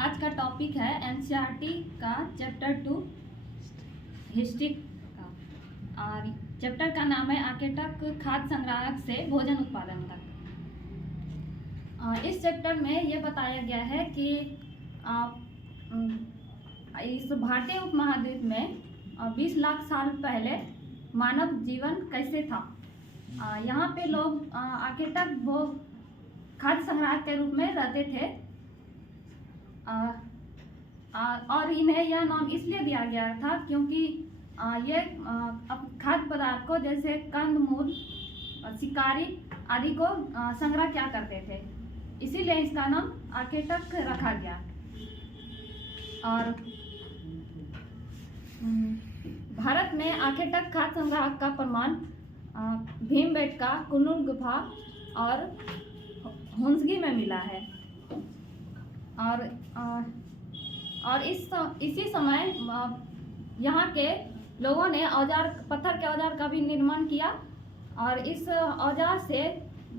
आज का टॉपिक है एनसीईआरटी का चैप्टर 2 हिस्ट्री का। और चैप्टर का नाम है आकेटक खाद्य संग्राहक से भोजन उत्पादन तक। इस चैप्टर में ये बताया गया है कि इस भारतीय उपमहाद्वीप में 20 लाख साल पहले मानव जीवन कैसे था। यहाँ पे लोग आकेटक खाद्य संग्राहक के रूप में रहते थे। और इन्हें यह नाम इसलिए दिया गया था क्योंकि ये खाद्य पदार्थ को जैसे कंदमूल, शिकारी आदि को संग्रह क्या करते थे, इसीलिए इसका नाम आकेटक रखा गया। और भारत में आकेटक खाद्य संग्राहक का प्रमाण भीमबेटका, कुन्लुन गुफा और हुंसगी में मिला है। और इसी समय यहाँ के लोगों ने पत्थर के औजार का भी निर्माण किया। और इस औजार से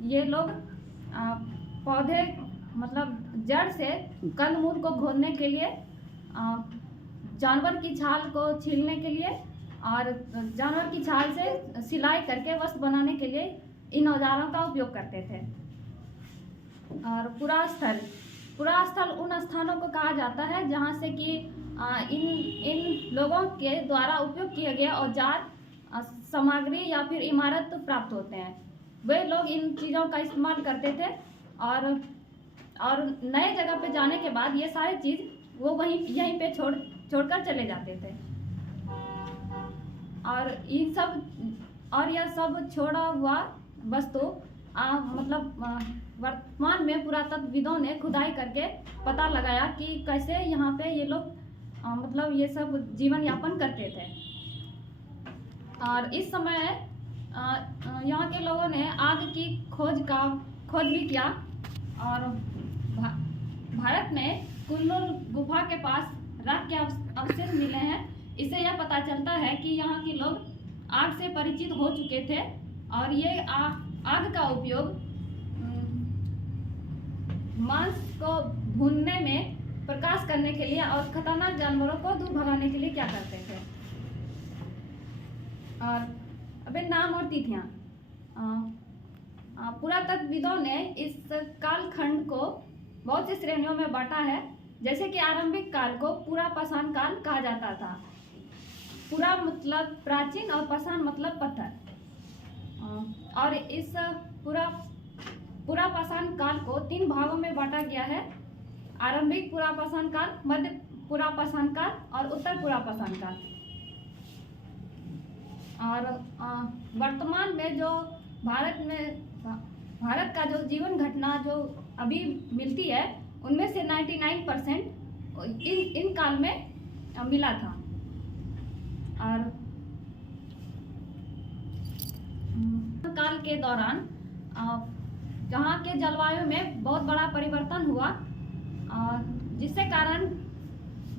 ये लोग पौधे मतलब जड़ से कंदमूल को खोदने के लिए, जानवर की छाल को छीलने के लिए और जानवर की छाल से सिलाई करके वस्त्र बनाने के लिए इन औजारों का उपयोग करते थे। और पुरा स्थल उन स्थानों को कहा जाता है जहाँ से कि इन लोगों के द्वारा उपयोग किए गए औजार, सामग्री या फिर इमारत प्राप्त होते हैं। वे लोग इन चीज़ों का इस्तेमाल करते थे और नए जगह पे जाने के बाद ये सारी चीज़ वो यहीं पे छोड़कर चले जाते थे। और यह सब छोड़ा हुआ वस्तु मतलब वर्तमान में पुरातत्वविदों ने खुदाई करके पता लगाया कि कैसे यहाँ पे ये लोग मतलब ये सब जीवन यापन करते थे। और इस समय यहाँ के लोगों ने आग की खोज भी किया। और भारत में कुन्लुन गुफा के पास राख के अवशेष मिले हैं। इससे यह पता चलता है कि यहाँ के लोग आग से परिचित हो चुके थे और ये आग का उपयोग मांस को भूनने में, प्रकाश करने के लिए और खतरनाक जानवरों को दूर भगाने के लिए क्या करते थे। और अबे नाम और तिथियां। पुरातत्वविदों ने इस कालखंड को बहुत सी श्रेणियों में बांटा है। जैसे कि आरंभिक काल को पुरा पाषाण काल कहा जाता था। पुरा मतलब प्राचीन और पाषाण मतलब पत्थर। और इस पुरा पाषाण काल को 3 भागों में बांटा गया है: आरंभिक पुरा पाषाण काल, मध्य पुरा पाषाण काल और उत्तर पुरा पाषाण काल। और वर्तमान में जो भारत का जो जीवन घटना जो अभी मिलती है उनमें से 99% इन काल में मिला था। और काल के दौरान जहाँ के जलवायु में बहुत बड़ा परिवर्तन हुआ, जिससे कारण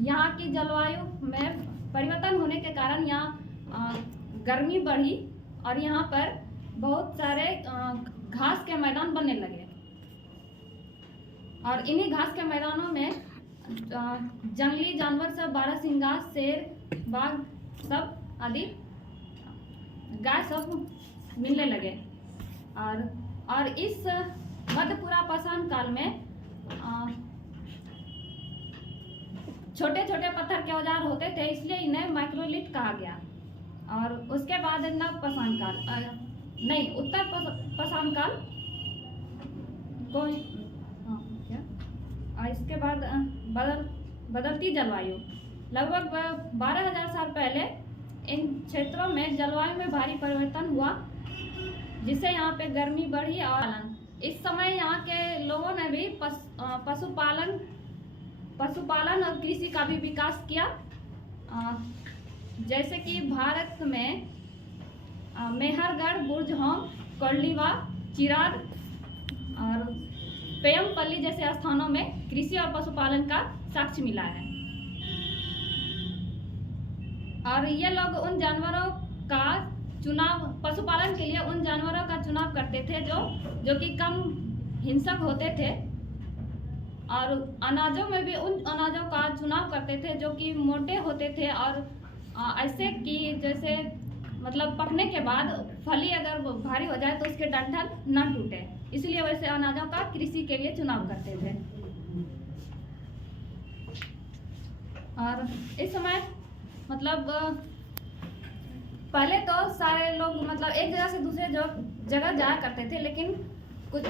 यहाँ की जलवायु में परिवर्तन होने के कारण यहाँ गर्मी बढ़ी और यहाँ पर बहुत सारे घास के मैदान बनने लगे। और इन्हीं घास के मैदानों में जंगली जानवर सब, बारहसिंगा, शेर, बाघ सब आदि गाय सब मिलने लगे। और इस मध्य पुरा पाषाण काल में छोटे छोटे पत्थर के औजार होते थे, इसलिए इन्हें माइक्रोलिथ कहा गया। और उसके बाद नव पाषाण काल उत्तर पाषाण काल को और इसके बाद बदलती जलवायु। लगभग 12,000 साल पहले इन क्षेत्रों में जलवायु में भारी परिवर्तन हुआ, जिससे यहाँ पे गर्मी बढ़ी। और इस समय यहाँ के लोगों ने भी पशुपालन और कृषि का भी विकास किया। जैसे कि भारत में मेहरगढ़, बुर्जहोम, कोल्डिवा, चिराग और पेयमपल्ली जैसे स्थानों में कृषि और पशुपालन का साक्ष्य मिला है। और ये लोग उन जानवरों का चुनाव, पशुपालन के लिए उन जानवरों का चुनाव करते थे जो कि कम हिंसक होते थे और अनाजों में भी उन अनाजों का चुनाव करते थे जो कि मोटे होते थे और ऐसे कि जैसे मतलब पकने के बाद फली अगर भारी हो जाए तो उसके डंठल न टूटे, इसलिए वैसे अनाजों का कृषि के लिए चुनाव करते थे। और इस समय मतलब पहले तो सारे लोग मतलब एक जगह से दूसरे जगह जाया करते थे, लेकिन कुछ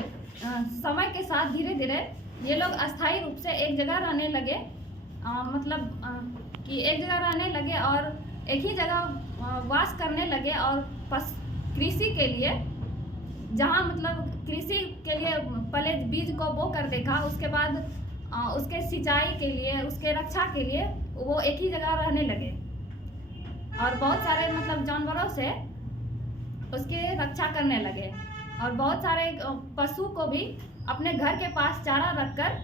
समय के साथ धीरे धीरे ये लोग अस्थायी रूप से एक जगह रहने लगे, कि एक जगह रहने लगे और एक ही जगह वास करने लगे। और कृषि के लिए जहाँ मतलब कृषि के लिए पहले बीज को बो कर देखा, उसके बाद उसके सिंचाई के लिए, उसके रक्षा के लिए वो एक ही जगह रहने लगे और बहुत सारे मतलब जानवरों से उसके रक्षा करने लगे। और बहुत सारे पशु को भी अपने घर के पास चारा रखकर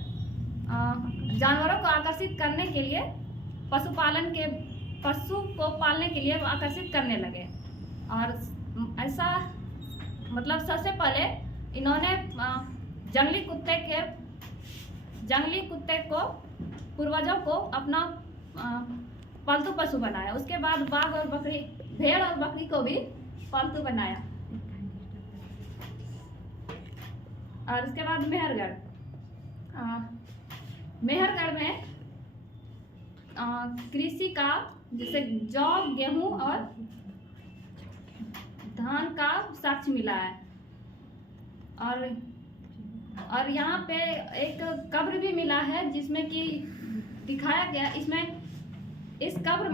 जानवरों को आकर्षित करने के लिए पशु को पालने के लिए आकर्षित करने लगे। और ऐसा मतलब सबसे पहले इन्होंने जंगली कुत्ते को पूर्वजों को अपना पालतू पशु बनाया। उसके बाद बाघ और बकरी, भेड़ और बकरी को भी पालतू बनाया। और उसके बाद मेहरगढ़ में कृषि का जैसे जौ, गेहूं और धान का साक्ष्य मिला है। और यहाँ पे एक कब्र भी मिला है जिसमें कि दिखाया गया, इस कब्र में